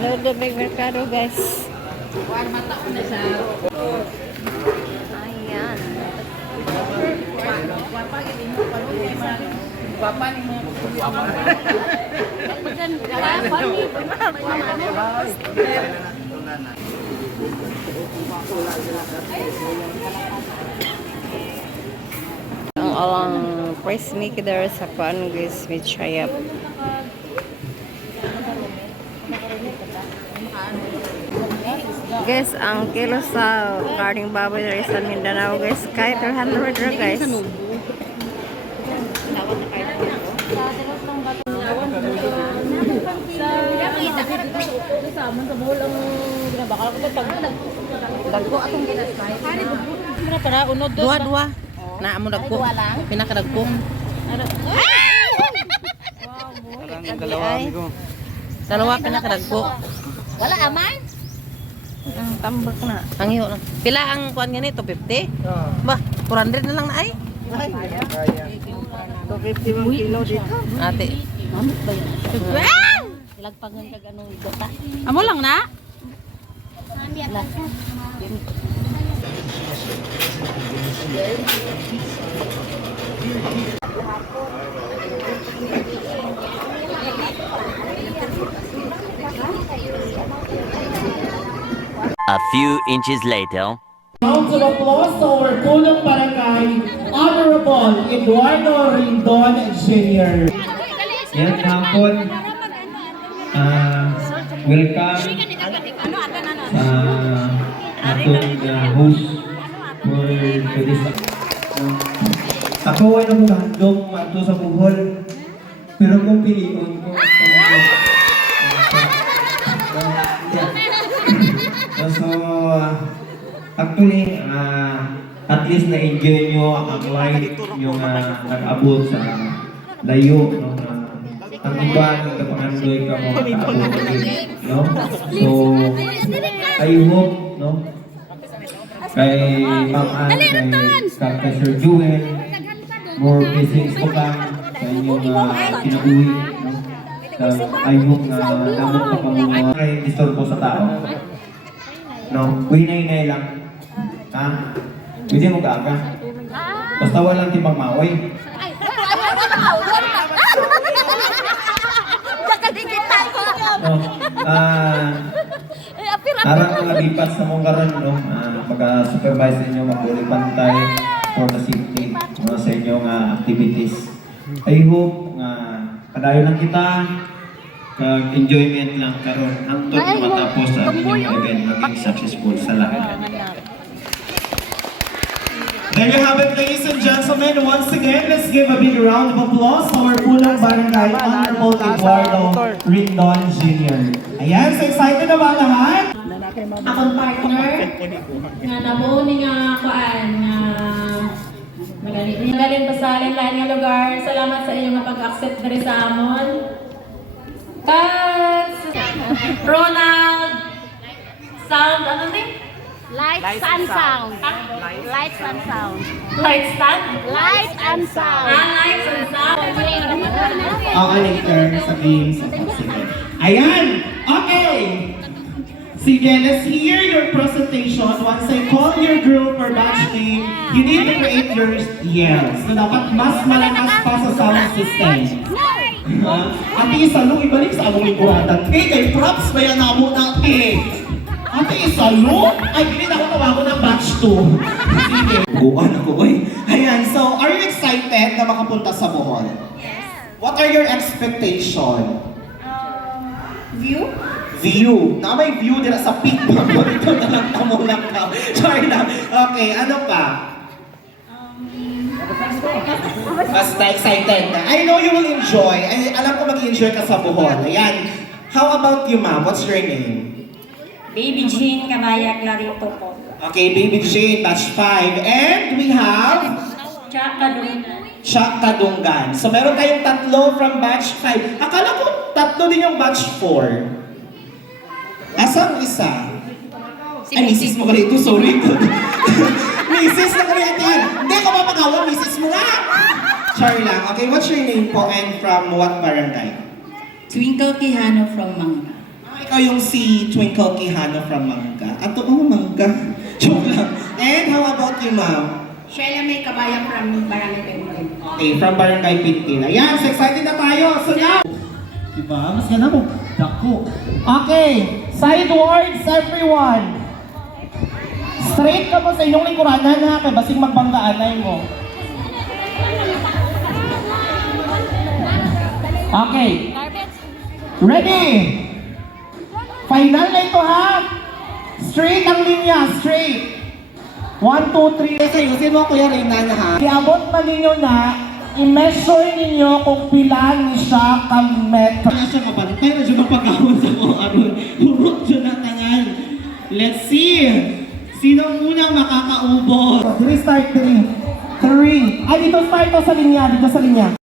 Lodo may merkado guys. Ayan. Ang alang price ni kita sa kuan guys, may chayap. Guys, ang kilo sa karning baboy dari sa Mindanao guys, kahit 300 ra guys. Dagko atong ginasay. Muna para unod dos. Dua. Na amo dagko. Pinakadagko. Dalawa pinakadagko. Wala amay? Ang tambak na. Ang iyo lang. Pila ang kuan ganito 50? Ba, 400 na lang na ay. 250 mang kilo dito. Ate. Mamot ba yun? Lagpagan kag anong igota. Amo lang na. A few inches later. Rounds of applause to our Punong Barangay Honorable Eduardo Rindon Jr. Yan, hapon. Welcome atong host for this. Ako ay naghandog mato sa buhol. Pero kung piliin ko, so, actually, at least na-enjoy nyo ang live yung nag-abot sa layo, no? Ang iba, nagkapangandoy ka mo, nag-abot no? So, I hope, no? Kay Ma'am Ann, kay Sir Jewel, more blessings ko lang sa inyong kinabuhi, no? I hope na namot ka pa mga disturbo sa tao. No, winay-nay lang. Ha? Pwede mo gaga. Basta walang timang-maoy. No, harap mga lipat sa mong karon, no? Pagka-supervise ninyo, mag-uli pantay for the safety, no, sa inyong activities. I hope nga kadayon lang kita, enjoyment lang karon hangtod matapos ang inyong event maging successful sa lahat. There you have it, ladies and gentlemen. Once again, let's give a big round of applause to our Punong Barangay Honorable Eduardo Rindon Jr. Ayan, so excited na ba lahat? Akong partner nga namo ni nga kuan nga magaling pasalin lain nga lugar. Salamat sa inyong pag-accept diri sa amon. Cats, Ronald, Sound, ano ni? Lights and sound. Lights and sound. Lights stand? Lights and sound. Lights and sound. Okay, later sabihin sa pagsigat. Ayan! Okay! Sige, let's hear your presentation. Once I call your group or batch name, you need to create your yells. So dapat mas malakas pa sa sound system. Ate Isalo, ibalik sa among lingkuratan. Kay props ba yan namo na Ate Isalo? Ay, pinit ako tawago ng batch 2. Sige. Buwan ako, oy. Ayan, so are you excited na makapunta sa Bohol? Yes. What are your expectation? View? View. Na may view din sa peak. Ito na lang tamo lang ka. Sorry na. Okay, ano pa? Basta excited na. I know you will enjoy. Alam ko mag-enjoy ka sa Bohol. Ayan. How about you, ma'am? What's your name? Baby Jean Kabayag Larito po. Okay, Baby Jane, batch 5. And we have Tsaka doon. Shak Kadunggan. So meron tayong tatlo from batch 5. Akala ko tatlo din yung batch 4. Asang isa? Ay, misis mo ka rito, sorry. Misis na ka rito. Hindi ko mapagawa, misis mo nga. Sorry lang. Okay, what's your name po and from what barangay? Twinkle Quijano from Manga. yung si Twinkle Quijano from Mangga. Ato, oh, Mangga. Joke lang. And how about you, ma'am? Sheila May Kabayang from Barangay Pintin. Okay, from Barangay Pintin. Ayan, so excited na tayo. So now, diba? Mas ganda mo. Dako. Okay, sidewards everyone. Straight ka mo sa inyong lingkuranan ha, kay basing magbanggaanay mo. Okay. Ready? Final na ito ha. Straight ang linya, straight. 1, 2, 3. Ayusin mo Kuya Reyna na ha. Iabot na ninyo na, i-measure ninyo kung pilan ni siya ka-metro. Na siya kapantay na siya mapagkawin sa mga aron. Hurot siya na tangan. Let's see. Sino ang unang makakaubo? 3 start, 3. 3. Ay, dito start to sa linya. Dito sa linya.